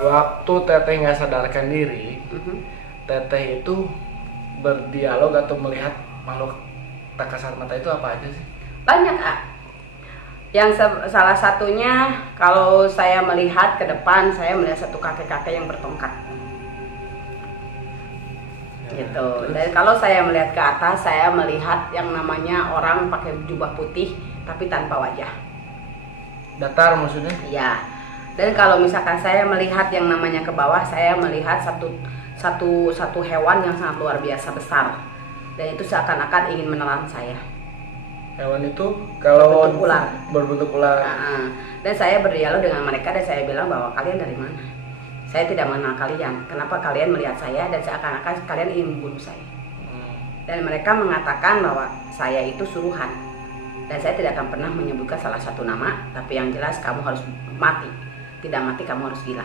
waktu teteh nggak sadarkan diri, teteh itu berdialog atau melihat makhluk tak kasat mata itu apa aja sih? Banyak, Kak. Yang salah satunya kalau saya melihat ke depan, saya melihat satu kakek-kakek yang bertongkat. Gitu. Dan kalau saya melihat ke atas, saya melihat yang namanya orang pakai jubah putih tapi tanpa wajah. Datar maksudnya? Iya. Dan kalau misalkan saya melihat yang namanya ke bawah, saya melihat satu hewan yang sangat luar biasa besar. Dan itu seakan-akan ingin menelan saya. Hewan itu kalau berbentuk ular. Berbentuk ular. Dan saya berdialog dengan mereka dan saya bilang bahwa kalian dari mana? Saya tidak mengenal kalian. Kenapa kalian melihat saya dan seakan-akan kalian ingin membunuh saya? Dan mereka mengatakan bahwa saya itu suruhan. Dan saya tidak akan pernah menyebutkan salah satu nama, tapi yang jelas kamu harus mati. Tidak mati kamu harus gila.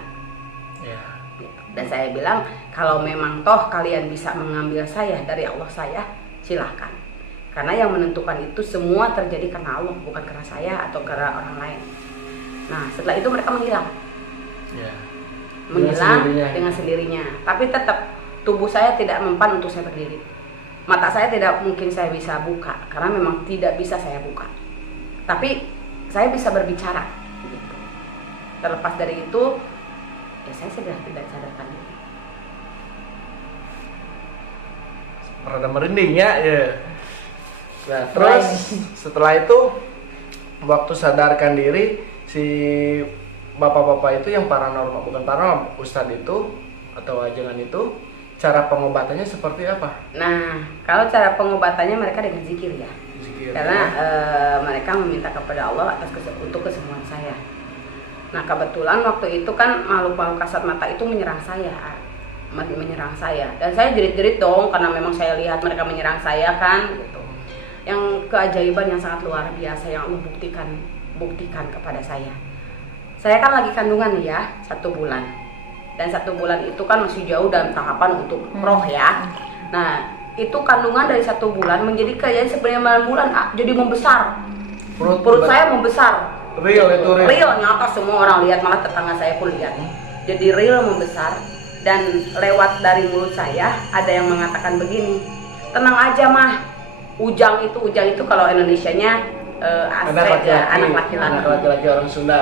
Dan saya bilang kalau memang toh kalian bisa mengambil saya dari Allah saya, silahkan. Karena yang menentukan itu semua terjadi karena Allah, bukan karena saya atau karena orang lain. Nah setelah itu mereka menghilang. Menghilang dengan sendirinya. Tapi tetap tubuh saya tidak mempan untuk saya berdiri. Mata saya tidak mungkin saya bisa buka karena memang tidak bisa saya buka. Tapi saya bisa berbicara. Gitu. Terlepas dari itu, ya saya sudah tidak sadarkan diri. Rada merinding ya. Nah terus setelah itu waktu sadarkan diri si bapak-bapak itu yang paranormal, bukan paranormal, ustadz itu atau ajengan itu, cara pengobatannya seperti apa? Nah kalau cara pengobatannya mereka dengan zikir ya. Karena mereka meminta kepada Allah untuk kesembuhan saya. Nah kebetulan waktu itu kan makhluk-makhluk kasat mata itu menyerang saya. Dan saya jerit-jerit dong karena memang saya lihat mereka menyerang saya kan gitu. Yang keajaiban yang sangat luar biasa yang Allah buktikan kepada saya. Saya kan lagi kandungan nih ya 1 bulan. Dan 1 bulan itu kan masih jauh dalam tahapan untuk roh ya. Nah itu kandungan dari 1 bulan menjadi kayak sebenarnya 9 bulan jadi membesar. Perut saya membesar. Real itu real. Real nyata semua orang lihat, malah tetangga saya pun lihat. Jadi real membesar. Dan lewat dari mulut saya ada yang mengatakan begini, tenang aja mah, ujang itu kalau Indonesianya anak laki-laki orang Sunda.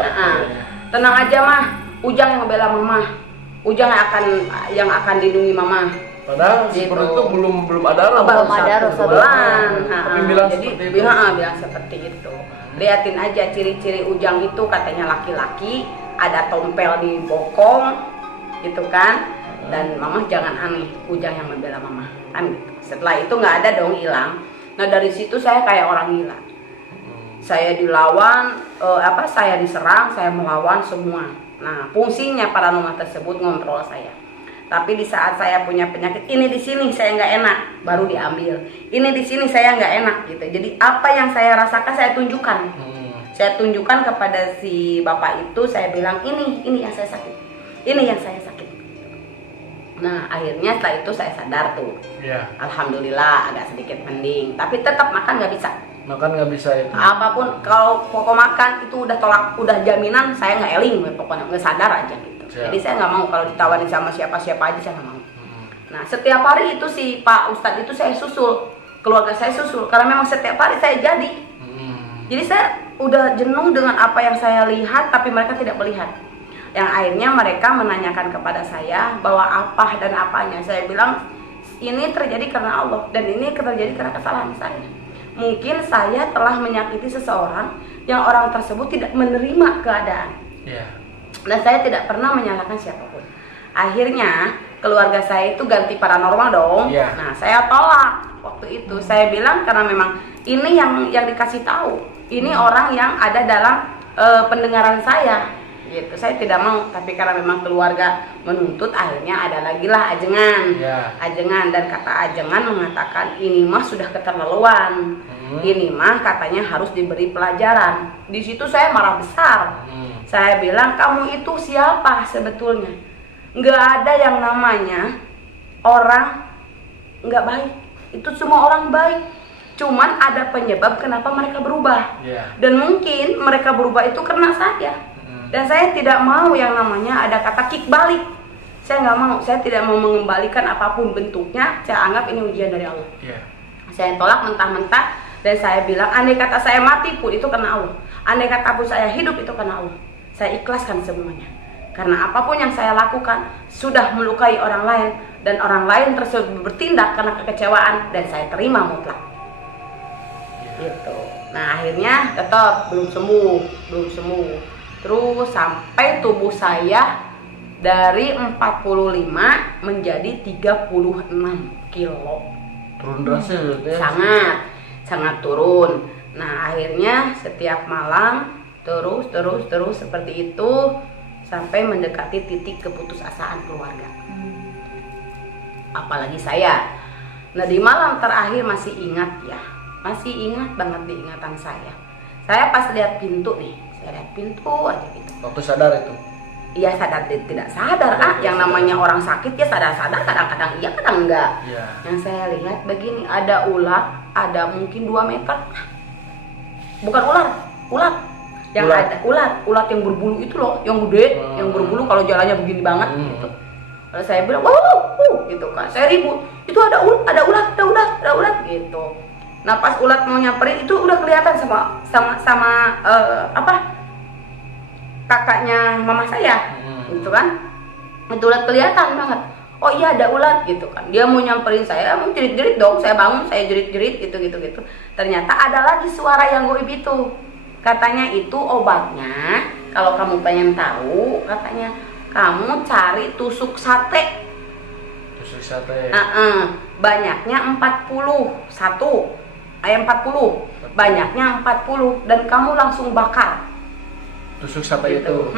Tenang aja mah, ujang yang membela mama, ujang yang akan lindungi mama. Padahal si perut itu belum ada roh. Belum ada roh sebulan. Tapi bilang jadi seperti itu. Bilang seperti itu. Liatin aja ciri-ciri ujang itu katanya laki-laki, ada tompel di bokong. Gitu kan, dan mama jangan aneh, ujang yang membela mama kan gitu. Setelah itu nggak ada dong, hilang. Nah dari situ saya kayak orang gila. Saya dilawan, saya diserang, saya melawan semua. Nah fungsinya paranormal tersebut ngontrol saya. Tapi di saat saya punya penyakit ini di sini saya nggak enak, baru diambil. Ini di sini saya nggak enak gitu. Jadi apa yang saya rasakan saya tunjukkan. Saya tunjukkan kepada si bapak itu, saya bilang ini yang saya sakit. Ini yang saya sakit. Nah akhirnya setelah itu saya sadar tuh. Alhamdulillah agak sedikit mending. Tapi tetap makan nggak bisa. Makan nggak bisa itu. Apapun kalau pokok makan itu udah udah jaminan saya nggak eling, pokoknya nggak sadar aja gitu. Jadi saya nggak mau kalau ditawarin sama siapa-siapa aja, saya nggak mau. Nah setiap hari itu si Pak Ustadz itu saya susul, keluarga saya susul karena memang setiap hari saya jadi. Jadi saya udah jenuh dengan apa yang saya lihat tapi mereka tidak melihat. Yang akhirnya mereka menanyakan kepada saya bahwa apa dan apanya. Saya bilang ini terjadi karena Allah dan ini terjadi karena kesalahan saya. Mungkin saya telah menyakiti seseorang yang orang tersebut tidak menerima keadaan. Dan saya tidak pernah menyalahkan siapapun. Akhirnya keluarga saya itu ganti paranormal dong. Nah saya tolak waktu itu. Saya bilang karena memang ini yang dikasih tahu. Ini orang yang ada dalam pendengaran saya. Gitu. Saya tidak mau, tapi karena memang keluarga menuntut, akhirnya ada lagi lah ajengan. Ajengan, dan kata ajengan mengatakan ini mah sudah keterlaluan. Ini mah katanya harus diberi pelajaran. Di situ saya marah besar. Saya bilang kamu itu siapa sebetulnya? Nggak ada yang namanya orang nggak baik. Itu semua orang baik. Cuman ada penyebab kenapa mereka berubah. Dan mungkin mereka berubah itu karena saya. Dan saya tidak mau yang namanya ada kata kick balik. Saya nggak mau, saya tidak mau mengembalikan apapun bentuknya. Saya anggap ini ujian dari Allah. Saya tolak mentah-mentah dan saya bilang, andai kata saya mati pun itu karena Allah. Andai kata pun saya hidup itu karena Allah. Saya ikhlaskan semuanya. Karena apapun yang saya lakukan sudah melukai orang lain dan orang lain tersebut bertindak karena kekecewaan dan saya terima mutlak. Gitu. Nah akhirnya tetap belum sembuh. Terus sampai tubuh saya dari 45 menjadi 36 kilo. Turun drastis ya? Sangat turun. Nah akhirnya setiap malam terus seperti itu sampai mendekati titik keputusasaan keluarga. Apalagi saya. Nah di malam terakhir masih ingat banget di ingatan saya. Saya pas lihat pintu nih, saya lihat pintu aja gitu. Waktu sadar itu? Iya sadar, tidak sadar. Yang namanya orang sakit ya sadar-sadar, kadang-kadang iya, kadang enggak. Yang saya lihat begini, ada ulat, ada mungkin 2 meter. Bukan ulat. Yang ada ulat yang berbulu itu loh, yang gede, yang berbulu kalau jalannya begini banget gitu. Lalu saya bilang, wow, gitu kan. Saya ribut, itu ada ulat gitu. Nah pas ulat mau nyamperin itu udah kelihatan sama kakaknya mama saya, gitu kan. Itu ulat kelihatan banget. Oh iya ada ulat gitu kan. Dia mau nyamperin saya, mau jerit-jerit dong. Saya bangun, saya jerit-jerit gitu. Ternyata ada lagi suara yang goib itu. Katanya itu obatnya, kalau kamu pengen tahu, katanya kamu cari tusuk sate. Tusuk sate. Banyaknya 40, banyaknya 40 dan kamu langsung bakar. Tusuk sate gitu.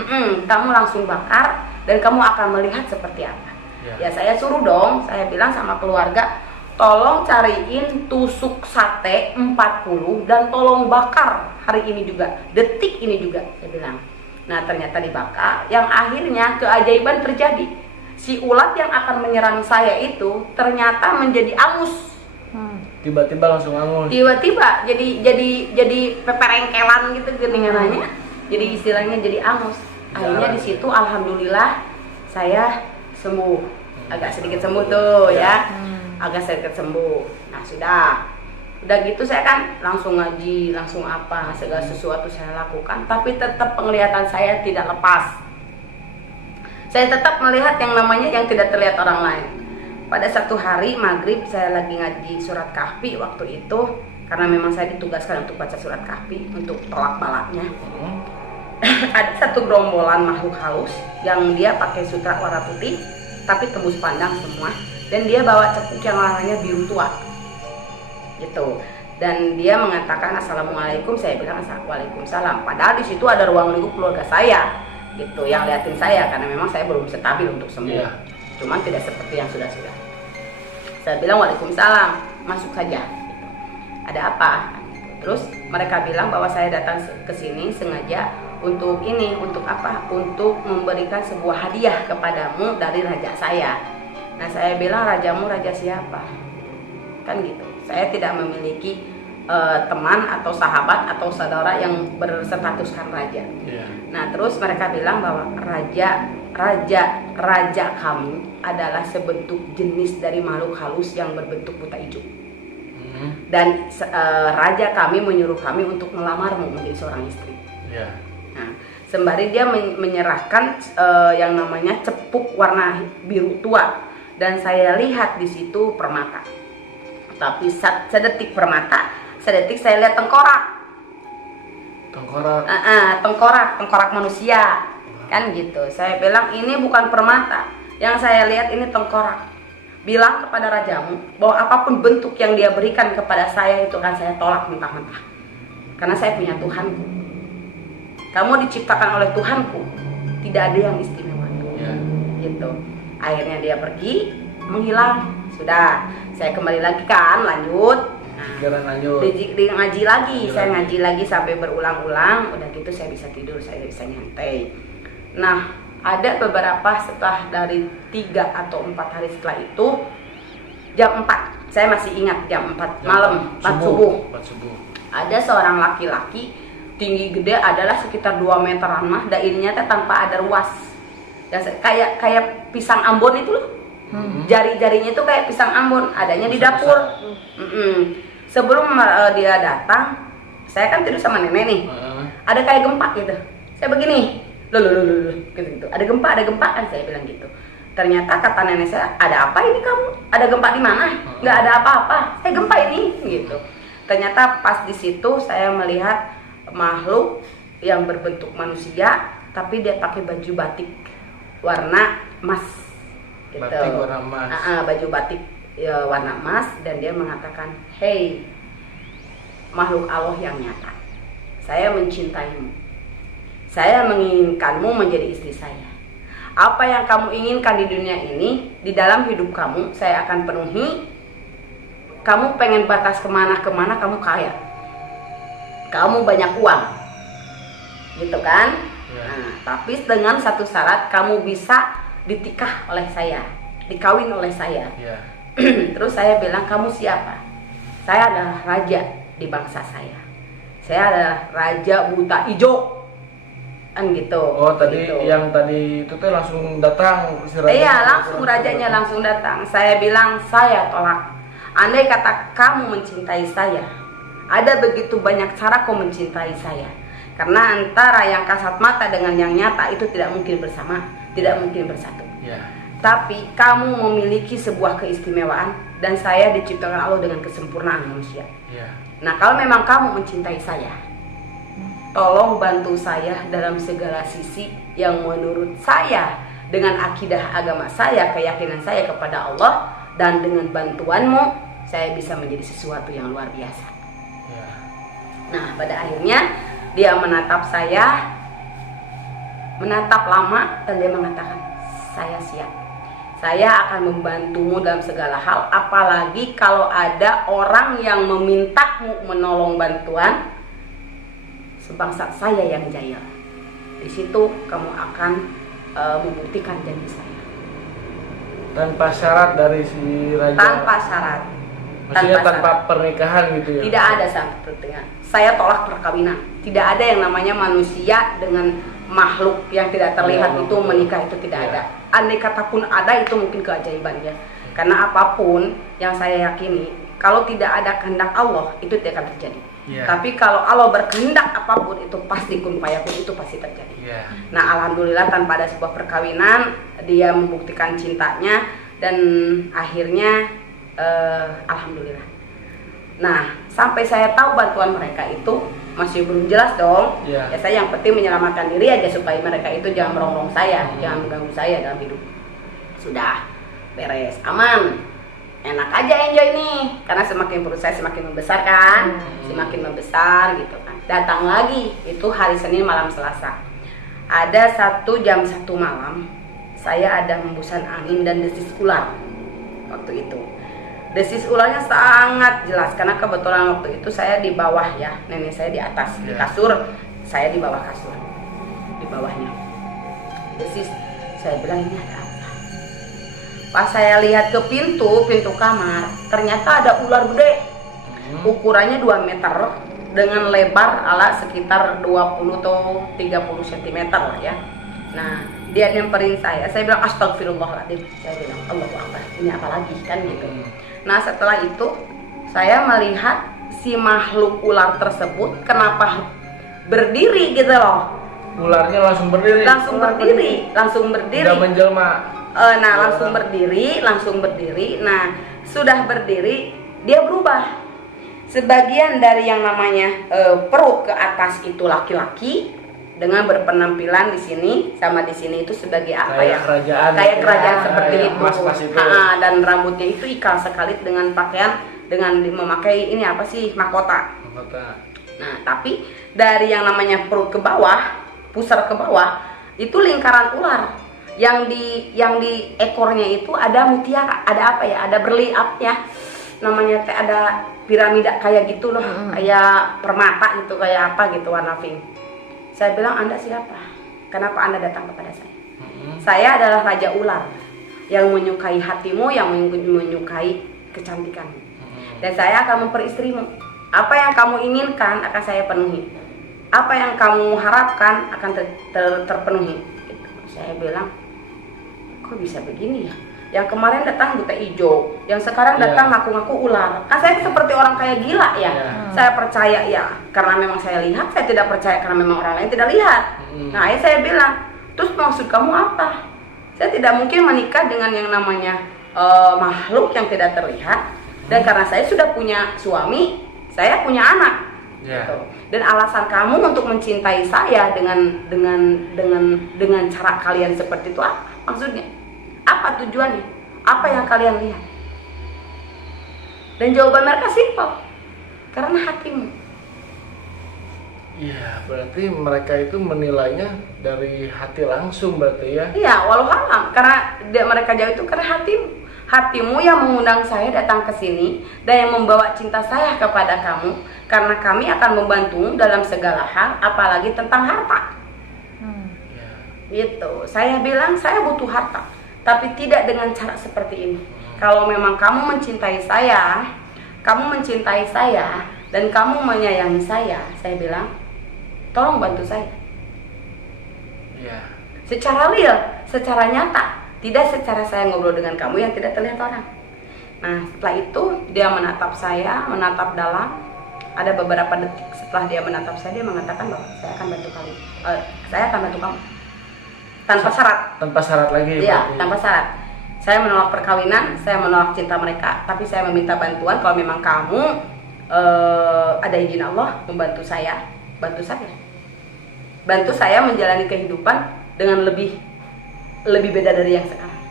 Kamu langsung bakar dan kamu akan melihat seperti apa. Ya saya suruh dong, saya bilang sama keluarga, tolong cariin tusuk sate 40 dan tolong bakar hari ini juga, detik ini juga, saya bilang. Nah ternyata dibakar, yang akhirnya keajaiban terjadi. Si ulat yang akan menyerang saya itu ternyata menjadi angus. Tiba-tiba langsung angus. Tiba-tiba jadi peperengkelan gitu geningannya. Jadi istilahnya jadi angus. Akhirnya di situ alhamdulillah saya sembuh. Agak sedikit sembuh tuh ya. Agak sedikit sembuh. Nah udah gitu saya kan langsung ngaji, langsung apa, segala sesuatu saya lakukan, tapi tetap penglihatan saya tidak lepas. Saya tetap melihat yang namanya yang tidak terlihat orang lain. Pada satu hari maghrib saya lagi ngaji surat kahfi waktu itu, karena memang saya ditugaskan untuk baca surat kahfi untuk tolak balaknya. Ada satu gerombolan makhluk halus yang dia pakai sutra warna putih tapi tembus pandang semua, dan dia bawa cepuk yang warnanya biru tua gitu, dan dia mengatakan assalamualaikum. Saya bilang waalaikumsalam, padahal di situ ada ruang lingkup keluarga saya gitu yang liatin saya, karena memang saya belum stabil untuk sembuh. Cuman tidak seperti yang sudah. Saya bilang waalaikumsalam, masuk saja gitu. Ada apa? Terus mereka bilang bahwa saya datang ke sini sengaja untuk ini, untuk apa? Untuk memberikan sebuah hadiah kepadamu dari raja saya. Nah saya bilang, rajamu raja siapa? Kan gitu. Saya tidak memiliki teman atau sahabat atau saudara yang berstatuskan raja. Nah terus mereka bilang bahwa raja kami adalah sebentuk jenis dari makhluk halus yang berbentuk buta hijau. Dan raja kami menyuruh kami untuk melamarmu menjadi seorang istri. Nah, sembari dia menyerahkan yang namanya cepuk warna biru tua, dan saya lihat di situ permata. Tapi sedetik permata, sedetik saya lihat tengkorak. Tengkorak manusia, kan gitu. Saya bilang ini bukan permata, yang saya lihat ini tengkorak. Bilang kepada rajamu bahwa apapun bentuk yang dia berikan kepada saya itu kan saya tolak mentah-mentah. Karena saya punya Tuhanku. Kamu diciptakan oleh Tuhanku, tidak ada yang istimewa. Gitu. Akhirnya dia pergi, menghilang. Sudah, saya kembali lagi kan, lanjut. Ngaji lagi. Saya ngaji lagi sampai berulang-ulang. Udah gitu saya bisa tidur, saya bisa nyantai. Nah, ada beberapa setelah dari 3 atau 4 hari setelah itu, jam 4, saya masih ingat jam 4 malam, 4 subuh. Ada seorang laki-laki tinggi gede adalah sekitar 2 meteran mah, dan ininya teh tanpa ada ruas. Kayak pisang Ambon itu loh. Jari-jarinya itu kayak pisang Ambon, adanya di dapur. Sebelum dia datang, saya kan tidur sama nenek nih. Ada kayak gempa gitu. Saya begini, loh, gitu. Ada gempa kan saya bilang gitu. Ternyata kata nenek saya, ada apa ini kamu? Ada gempa di mana? Nggak ada apa-apa. Saya gempa ini, gitu. Ternyata pas di situ saya melihat makhluk yang berbentuk manusia, tapi dia pakai baju batik warna emas. Gitu. Batik warna emas. Baju batik ya, warna emas, dan dia mengatakan, "Hei, makhluk Allah yang nyata, saya mencintaimu. Saya menginginkanmu menjadi istri saya. Apa yang kamu inginkan di dunia ini, di dalam hidup kamu, saya akan penuhi. Kamu pengen batas kemana-kemana, kamu kaya. Kamu banyak uang." Gitu kan? Nah, tapi dengan satu syarat, kamu bisa ditikah oleh saya, dikawin oleh saya. Terus saya bilang, kamu siapa? Saya adalah raja di bangsa saya. Saya adalah raja buta ijo. Kan gitu. Oh, tadi gitu. yang tadi itu tuh langsung datang si raja. Iya, langsung rajanya langsung datang. Saya bilang, saya tolak. Andai kata kamu mencintai saya, ada begitu banyak cara kau mencintai saya. Karena antara yang kasat mata dengan yang nyata itu tidak mungkin bersama, tidak mungkin bersatu. Tapi kamu memiliki sebuah keistimewaan, dan saya diciptakan Allah dengan kesempurnaan manusia. Nah, kalau memang kamu mencintai saya, tolong bantu saya dalam segala sisi yang menurut saya, dengan akidah agama saya, keyakinan saya kepada Allah, dan dengan bantuanmu saya bisa menjadi sesuatu yang luar biasa. Nah, pada akhirnya dia menatap saya, menatap lama, dan dia mengatakan, saya siap. Saya akan membantumu dalam segala hal, apalagi kalau ada orang yang memintamu menolong bantuan, sebangsa saya yang jaya. Di situ kamu akan membuktikan janji saya. Tanpa syarat dari si raja. Tanpa syarat. Maksudnya tanpa pernikahan gitu ya? Tidak ada sampai pernikahan. Saya tolak perkawinan. Tidak ada yang namanya manusia dengan makhluk yang tidak terlihat itu menikah, itu tidak ada. Andai kata pun ada, itu mungkin keajaiban ya. Karena apapun yang saya yakini, kalau tidak ada kehendak Allah, itu tidak akan terjadi. Tapi kalau Allah berkehendak apapun, itu pasti kun fayakun, itu pasti terjadi. Nah, alhamdulillah tanpa ada sebuah perkawinan, dia membuktikan cintanya, dan akhirnya alhamdulillah. Nah, sampai saya tahu bantuan mereka itu masih belum jelas dong. Ya, saya yang penting menyelamatkan diri aja supaya mereka itu jangan merongrong saya, jangan mengganggu saya dalam hidup. Sudah beres, aman. Enak aja enjoy nih, karena semakin perut saya semakin membesar kan, semakin membesar gitu kan. Datang lagi, itu hari Senin malam Selasa. Ada jam 1 malam, saya ada hembusan angin dan desis ular waktu itu. Desis ularnya sangat jelas, karena kebetulan waktu itu saya di bawah ya, nenek saya di atas, di kasur, saya di bawah kasur, di bawahnya. Desis, saya bilang ini ada apa? Pas saya lihat ke pintu kamar, ternyata ada ular gede, ukurannya 2 meter, dengan lebar ala sekitar 20 atau 30 cm lah ya. Nah, dia nyamperin saya bilang astagfirullahaladzim, saya bilang Allahu Akbar, ini apa lagi kan gitu. Nah, setelah itu saya melihat si makhluk ular tersebut kenapa berdiri gitu loh. Ularnya langsung berdiri. Langsung berdiri. Udah menjelma. Nah, langsung berdiri. Nah, sudah berdiri, dia berubah. Sebagian dari yang namanya perut ke atas itu laki-laki, dengan berpenampilan di sini sama di sini itu sebagai apa kayak ya? Kerajaan. Kayak kerajaan seperti itu. Mas-mas itu. Dan rambutnya itu ikal sekali dengan pakaian, dengan memakai ini apa sih, mahkota. Nah, tapi dari yang namanya perut ke bawah, pusar ke bawah, itu lingkaran ular. Yang di ekornya itu ada mutiara, ada apa ya? Ada berliapnya. Namanya teh ada piramida kayak gitu loh, kayak permata gitu, kayak apa gitu warna pink. Saya bilang, Anda siapa? Kenapa Anda datang kepada saya? Saya adalah Raja Ular yang menyukai hatimu, yang menyukai kecantikanmu. Dan saya akan memperistrimu. Apa yang kamu inginkan akan saya penuhi. apa yang kamu harapkan akan terpenuhi. Gitu. Saya bilang, kok bisa begini ya? Yang kemarin datang buta hijau, yang sekarang datang ngaku-ngaku ular. Kan saya seperti orang kayak gila ya. Saya percaya ya karena memang saya lihat, saya tidak percaya karena memang orang lain tidak lihat. Nah, saya bilang, terus maksud kamu apa? Saya tidak mungkin menikah dengan yang namanya makhluk yang tidak terlihat. Dan karena saya sudah punya suami, saya punya anak. Gitu. Dan alasan kamu untuk mencintai saya dengan cara kalian seperti itu apa maksudnya? Apa tujuannya? Apa yang kalian lihat? Dan jawaban mereka simpel. Karena hatimu. Iya, berarti mereka itu menilainya dari hati langsung berarti ya? Iya, walau alam. Karena mereka jauh itu karena hatimu. Hatimu yang mengundang saya datang ke sini dan yang membawa cinta saya kepada kamu. Karena kami akan membantumu dalam segala hal, apalagi tentang harta. Gitu. Saya bilang saya butuh harta, tapi tidak dengan cara seperti ini. Kalau memang kamu mencintai saya dan kamu menyayangi saya bilang, tolong bantu saya. Secara real, secara nyata, tidak secara saya ngobrol dengan kamu yang tidak terlihat orang. Nah, setelah itu dia menatap saya, menatap dalam. Ada beberapa detik setelah dia menatap saya, dia mengatakan bahwa saya akan bantu kamu. Saya akan bantu kamu. Tanpa syarat. Tanpa syarat lagi. Iya, tanpa syarat. Saya menolak perkawinan, saya menolak cinta mereka, tapi saya meminta bantuan kalau memang kamu ada izin Allah membantu saya, bantu saya. Bantu saya menjalani kehidupan dengan lebih beda dari yang sekarang.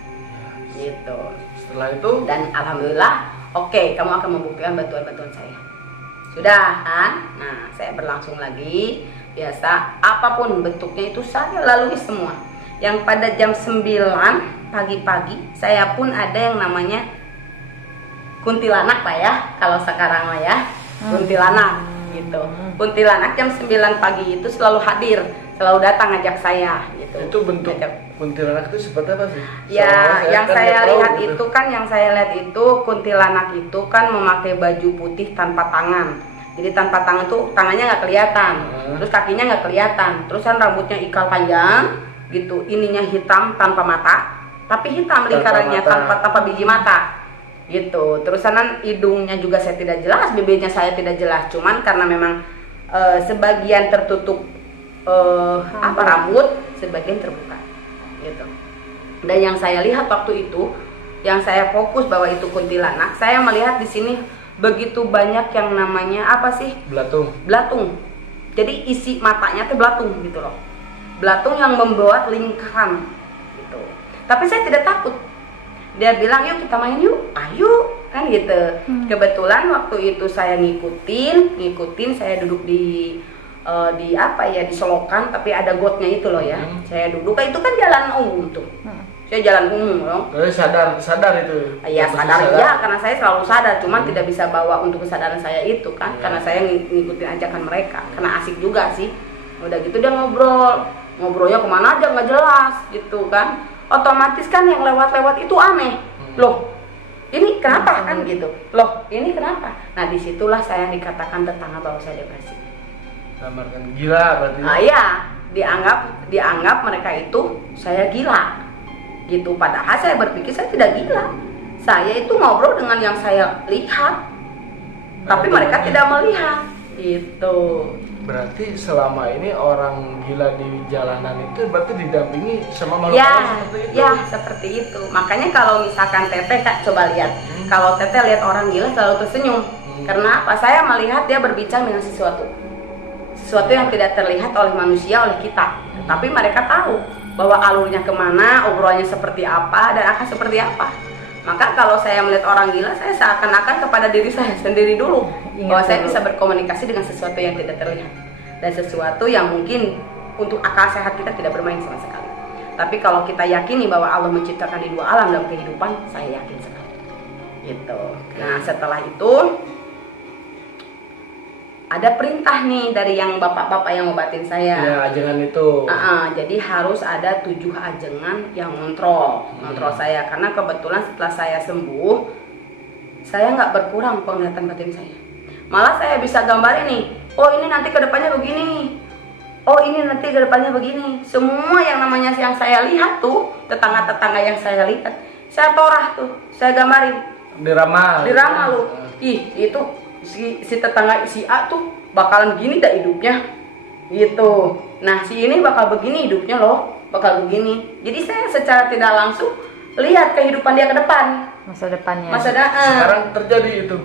Gitu. Setelah itu dan alhamdulillah, oke, kamu akan membuktikan bantuan-bantuan saya. Sudah kan? Nah, saya berlangsung lagi. Biasa, apapun bentuknya itu saya lalui semua. Yang pada jam 9 pagi-pagi, saya pun ada yang namanya kuntilanak lah ya. Kalau sekarang lah ya, kuntilanak gitu. Kuntilanak jam 9 pagi itu selalu hadir, selalu datang ngajak saya gitu. Itu bentuk kuntilanak itu seperti apa sih? Ya, yang saya lihat itu kan, kuntilanak itu kan memakai baju putih tanpa tangan. Jadi tanpa tangan tuh tangannya nggak kelihatan, terus kakinya nggak kelihatan, terus kan rambutnya ikal panjang, gitu. Ininya hitam tanpa mata, tapi hitam lingkarannya tanpa biji mata, gitu. Terus kan hidungnya juga saya tidak jelas, bibirnya saya tidak jelas, cuman karena memang sebagian tertutup rambut, sebagian terbuka, gitu. Dan yang saya lihat waktu itu, yang saya fokus bahwa itu kuntilanak, saya melihat di sini begitu banyak yang namanya apa sih? Belatung. Jadi isi matanya tuh belatung gitu loh. Belatung yang membuat lingkaran gitu. Tapi saya tidak takut. Dia bilang, "Yuk kita main yuk." "Ayo." Kan gitu. Kebetulan waktu itu saya ngikutin, saya duduk di di selokan, tapi ada gotnya itu loh ya. Saya duduk, itu kan jalan umum tuh. Saya jalan umum loh. Jadi sadar itu. Iya, sadar ya, karena saya selalu sadar, cuman tidak bisa bawa untuk kesadaran saya itu kan, karena saya ngikutin ajakan mereka, karena asik juga sih. Udah gitu dia ngobrolnya kemana aja nggak jelas gitu kan. Otomatis kan yang lewat itu aneh. Loh, ini kenapa kan gitu? Loh, ini kenapa? Nah, disitulah saya dikatakan tetangga bahwa saya depresi. Samarkan gila berarti. Iya, dianggap mereka itu saya gila. Gitu, padahal saya berpikir saya tidak gila. Saya itu ngobrol dengan yang saya lihat, tapi mereka tidak melihat. Gitu. Berarti selama ini orang gila di jalanan itu berarti didampingi sama makhluk seperti itu. Ya, seperti itu. Makanya kalau misalkan Teteh coba lihat, kalau Teteh lihat orang gila selalu tersenyum. Karena apa? Saya melihat dia berbicara dengan sesuatu yang tidak terlihat oleh manusia, oleh kita. Tapi mereka tahu bahwa alurnya kemana, obrolannya seperti apa, dan akan seperti apa. Maka kalau saya melihat orang gila, saya seakan-akan kepada diri saya sendiri dulu, bahwa saya bisa berkomunikasi dengan sesuatu yang tidak terlihat, dan sesuatu yang mungkin untuk akal sehat kita tidak bermain sama sekali. Tapi kalau kita yakini bahwa Allah menciptakan di dua alam dalam kehidupan, saya yakin sekali. Gitu. Nah, setelah itu ada perintah nih dari yang bapak-bapak yang ngobatin saya. Ya, ajengan itu. Jadi harus ada 7 ajengan yang ngontrol saya. Karena kebetulan setelah saya sembuh, saya nggak berkurang penglihatan batin saya. Malah saya bisa gambarin nih, oh ini nanti kedepannya begini nih. oh ini nanti ke depannya begini. Semua yang namanya yang saya lihat tuh, tetangga-tetangga yang saya lihat, saya torah tuh, saya gambarin. Diramal Lu. Ih, itu si tetangga si A tuh bakalan gini dah hidupnya. Gitu. Nah, si ini bakal begini hidupnya loh, bakal begini. Jadi saya secara tidak langsung lihat kehidupan dia ke depan. Masa depannya. Sekarang terjadi itu.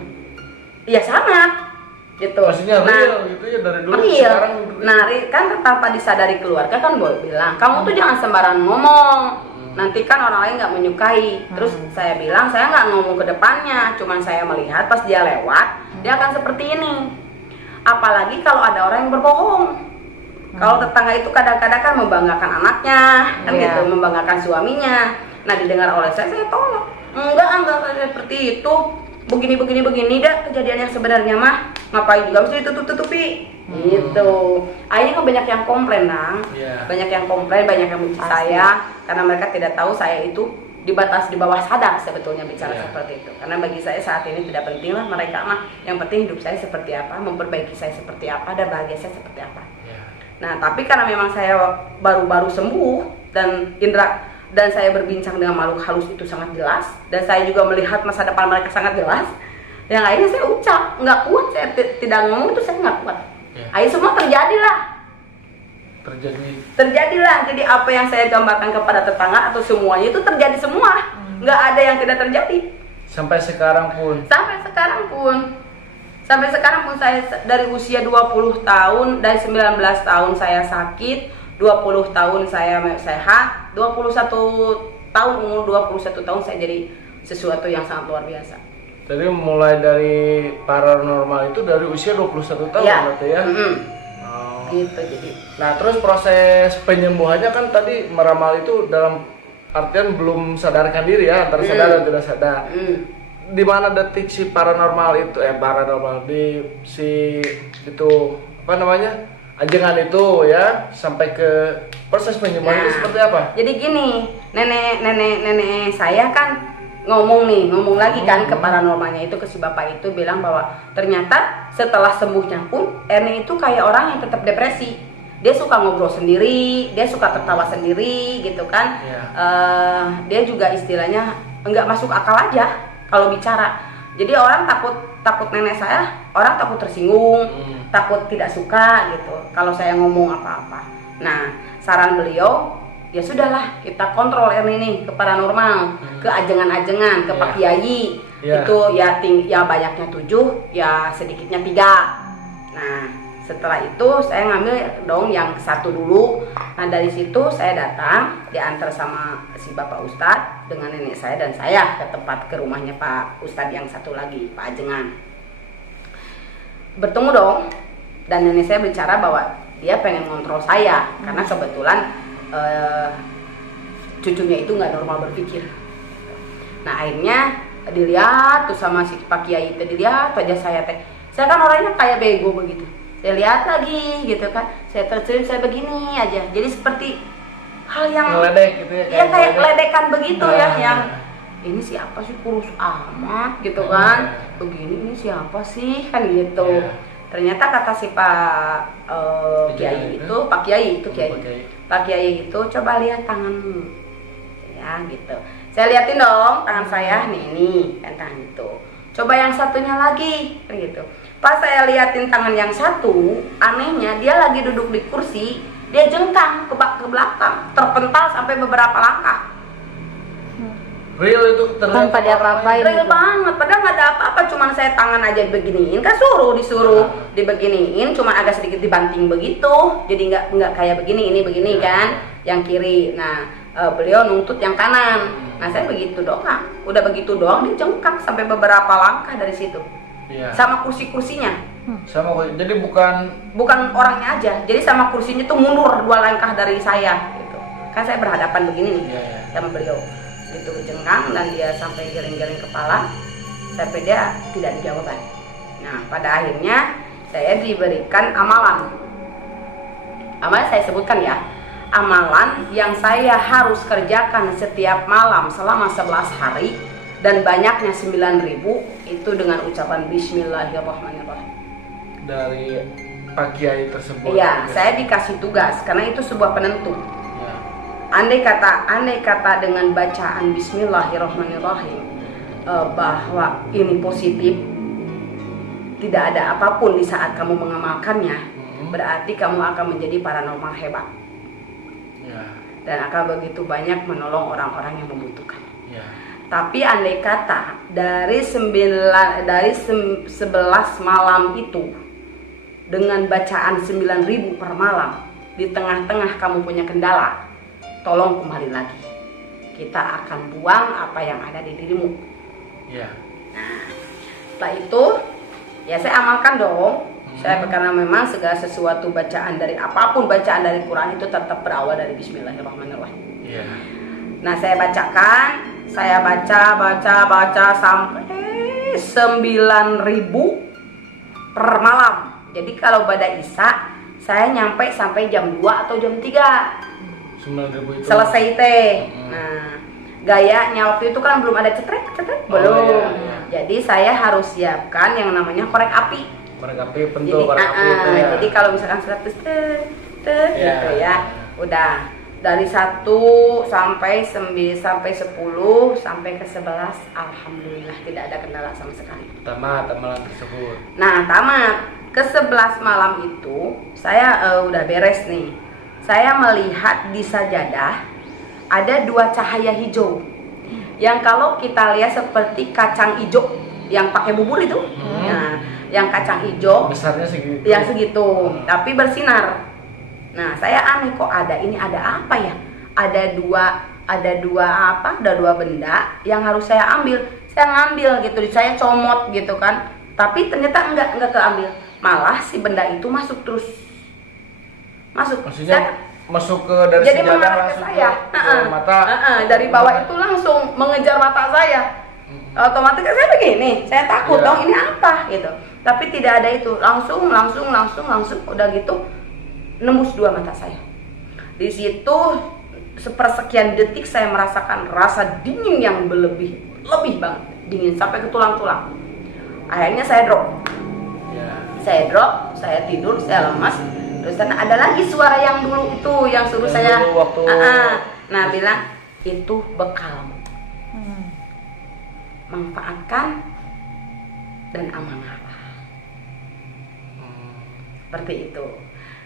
Iya sangat. Gitu. Maksudnya real gitu ya dari dulu real. sekarang. Nah, kan tanpa disadari keluarga kan boleh bilang, kamu tuh jangan sembarangan ngomong. Nanti kan orang lain nggak menyukai. Terus saya bilang saya nggak ngomong ke depannya, cuman saya melihat pas dia lewat, dia akan seperti ini. Apalagi kalau ada orang yang berbohong. Kalau tetangga itu kadang-kadang kan membanggakan anaknya, kan gitu, membanggakan suaminya. Nah, didengar oleh saya tolak. Enggak seperti itu. Begini dah kejadian yang sebenarnya mah. Ngapain juga mesti ditutup-tutupi. Gitu. Akhirnya banyak yang komplain, Nang. Banyak yang komplain, banyak yang benci saya karena mereka tidak tahu saya itu di bawah sadar sebetulnya bicara seperti itu. Karena bagi saya saat ini tidak penting lah mereka mah. Yang penting hidup saya seperti apa, memperbaiki saya seperti apa, dan bahagia saya seperti apa. Nah, tapi karena memang saya baru-baru sembuh dan saya berbincang dengan makhluk halus itu sangat jelas, dan saya juga melihat masa depan mereka sangat jelas. Yang akhirnya saya ucap, nggak kuat, saya tidak ngomong itu saya nggak kuat. Akhirnya semua terjadilah. Jadi apa yang saya gambarkan kepada tetangga atau semuanya itu terjadi semua. Nggak ada yang tidak terjadi. Sampai sekarang pun saya dari usia 20 tahun, dari 19 tahun saya sakit, 20 tahun saya sehat, 21 tahun umur 21 tahun saya jadi sesuatu yang sangat luar biasa. Jadi mulai dari paranormal itu dari usia 21 tahun berarti ya? Gitu jadi. Nah, terus proses penyembuhannya kan tadi meramal itu dalam artian belum sadarkan diri ya, antara sadar dan tidak sadar. Di mana detik si paranormal itu ajengan itu ya sampai ke proses penyembuhan itu seperti apa? Jadi gini, nenek saya kan ngomong lagi kan ke paranormalnya itu, ke si bapak itu bilang bahwa ternyata setelah sembuhnya pun Ernie itu kayak orang yang tetap depresi. Dia suka ngobrol sendiri, dia suka tertawa sendiri gitu kan. Dia juga istilahnya enggak masuk akal aja kalau bicara. Jadi orang takut nenek saya, orang takut tersinggung, takut tidak suka gitu kalau saya ngomong apa-apa. Nah, saran beliau, ya sudahlah kita kontrol ini ke paranormal, ke ajengan-ajengan, ke Pak Kiai. Itu ya banyaknya 7, ya sedikitnya 3. Nah, setelah itu saya ngambil dong yang 1 dulu. Nah, dari situ saya datang, diantar sama si Bapak Ustadz dengan nenek saya dan saya ke rumahnya Pak Ustadz yang satu lagi, Pak Ajengan. Bertemu dong, dan nenek saya bicara bahwa dia pengen ngontrol saya karena kebetulan cucunya itu nggak normal berpikir. Nah, akhirnya dilihat tuh sama si Pak Kiai itu, dilihat aja saya kan orangnya kayak bego begitu. Saya lihat lagi gitu kan, saya tersenyum, saya begini aja. Jadi seperti hal yang ngeledek gitu ya. Iya, kayak ledekan begitu ya, yang ini siapa sih kurus amat gitu kan. Begini ini siapa sih kan gitu. Ternyata kata si Pak Kiai itu, Pak Kiai itu coba lihat tanganmu. Ya gitu. Saya liatin dong tangan saya nih kan tangan itu. Coba yang satunya lagi kan gitu. Pas saya liatin tangan yang satu, anehnya dia lagi duduk di kursi, dia jengkang ke belakang, terpental sampai beberapa langkah. Real itu tanpa diapa-apain. Real banget, padahal nggak ada apa-apa, cuman saya tangan aja beginiin, kan disuruh dibeginiin, cuman agak sedikit dibanting begitu, jadi nggak kayak begini kan, yang kiri. Nah, beliau nuntut yang kanan. Nah, saya begitu doang, udah begitu doang dia jengkang sampai beberapa langkah dari situ. Sama kursinya. Jadi bukan orangnya aja, jadi sama kursinya tuh mundur 2 langkah dari saya gitu. Kan saya berhadapan begini nih sama beliau. Gitu jengkang dan dia sampai geleng-geleng kepala, sampai dia tidak dijawab. Nah, pada akhirnya saya diberikan amalan. Amalan saya sebutkan ya. Amalan yang saya harus kerjakan setiap malam selama 11 hari. Dan banyaknya 9.000 itu dengan ucapan Bismillahirrahmanirrahim. Dari Pak Kiai tersebut? Iya, saya dikasih tugas karena itu sebuah penentu. Ya. Andai kata dengan bacaan Bismillahirrahmanirrahim bahwa ini positif, tidak ada apapun di saat kamu mengamalkannya, berarti kamu akan menjadi paranormal hebat. Ya. Dan akan begitu banyak menolong orang-orang yang membutuhkan. Ya. Tapi andai kata dari 11 malam itu dengan bacaan 9.000 per malam, di tengah-tengah kamu punya kendala, tolong kembali lagi. Kita akan buang apa yang ada di dirimu. Ya. Nah, setelah itu ya saya amalkan dong. Saya karena memang segala sesuatu bacaan dari apapun bacaan dari Quran itu tetap berawal dari Bismillahirrahmanirrahim. Ya. Nah, saya bacakan, saya baca sampai 9.000 per malam. Jadi kalau pada Isya saya nyampe sampai jam 2 atau jam 3 9.000 itu selesai teh. Nah, gayanya waktu itu kan belum ada cetrek belum. Iya. Jadi saya harus siapkan yang namanya korek api. Korek api pentul korek api itu ya. Jadi kalau misalkan 100 gitu ya. Udah dari 1 sampai 10 sampai ke 11, alhamdulillah tidak ada kendala sama sekali. Tamat amalan tersebut. Nah, tamat. Ke 11 malam itu saya udah beres nih. Saya melihat di sajadah ada 2 cahaya hijau. Yang kalau kita lihat seperti kacang hijau yang pakai bubur itu. Nah, yang kacang hijau Besarnya segitu. yang segitu, tapi bersinar. Nah, saya aneh kok ada apa ya? Ada dua benda yang harus saya ambil. Saya ngambil gitu, saya comot gitu kan. Tapi ternyata enggak keambil. Malah si benda itu masuk terus. Maksudnya masuk ke dari jadi sejadah mengarah ke langsung saya. ke mata. Dari bawah itu langsung mengejar mata saya. Otomatis saya begini, saya takut dong ini apa gitu. Tapi tidak ada itu, langsung udah gitu nembus 2 mata saya. Di situ sepersekian detik saya merasakan rasa dingin yang lebih banget, dingin sampai ke tulang-tulang. Akhirnya saya drop. Saya tidur, saya lemas. Terus karena ada lagi suara yang dulu itu yang suruh saya waktu bilang itu bekalmu. Manfaatkan dan amanahlah. Seperti itu.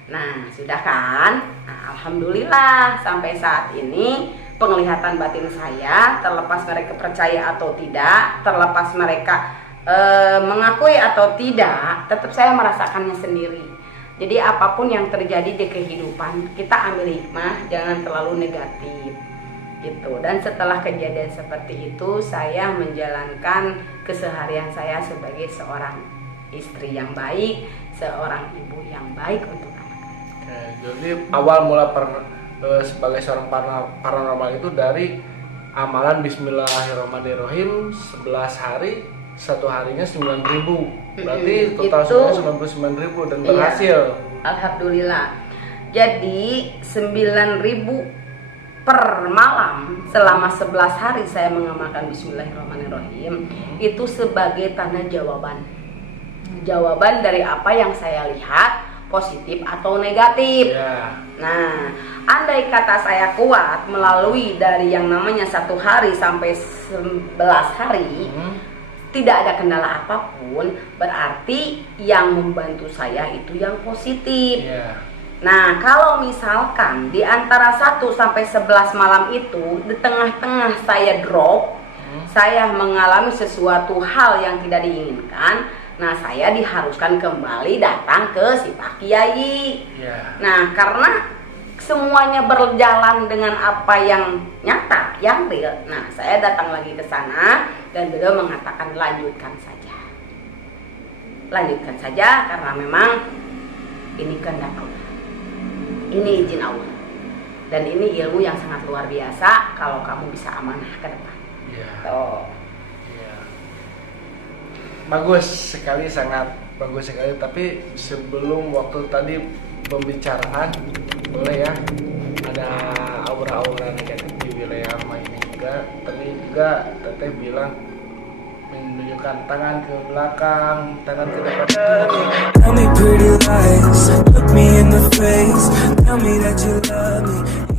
Nah, sudah kan? Nah, alhamdulillah sampai saat ini penglihatan batin saya, terlepas mereka percaya atau tidak, terlepas mereka mengakui atau tidak, tetap saya merasakannya sendiri. Jadi apapun yang terjadi di kehidupan, kita ambil hikmah, jangan terlalu negatif gitu. Dan setelah kejadian seperti itu, saya menjalankan keseharian saya sebagai seorang istri yang baik, seorang ibu yang baik untuk anak-anak. Jadi awal mula sebagai seorang paranormal itu dari amalan Bismillahirrahmanirrahim 11 hari, 1 harinya 9.000. Berarti total semuanya 99.000 dan berhasil. Alhamdulillah. Jadi 9.000 per malam selama 11 hari saya mengamalkan Bismillahirrahmanirrahim. Itu sebagai tanda jawaban dari apa yang saya lihat, positif atau negatif. Nah, andai kata saya kuat melalui dari yang namanya 1 hari sampai 11 hari, tidak ada kendala apapun, berarti yang membantu saya itu yang positif. Nah, kalau misalkan di antara 1 sampai 11 malam itu di tengah-tengah saya drop, saya mengalami sesuatu hal yang tidak diinginkan, nah saya diharuskan kembali datang ke si Pak Kiai. Nah, karena semuanya berjalan dengan apa yang nyata, yang real. Nah, saya datang lagi ke sana dan beliau mengatakan lanjutkan saja karena memang ini kehendak Allah. Ini izin Allah. Dan ini ilmu yang sangat luar biasa kalau kamu bisa amanah ke depan. Bagus sekali, sangat bagus sekali. Tapi sebelum waktu tadi pembicaraan, boleh ya, ada aura-aura negatif di wilayah rumah ini juga. Tadi juga Teteh bilang menunjukkan tangan ke belakang, tangan ke depan. eyes, look me in the face, tell me that you love me.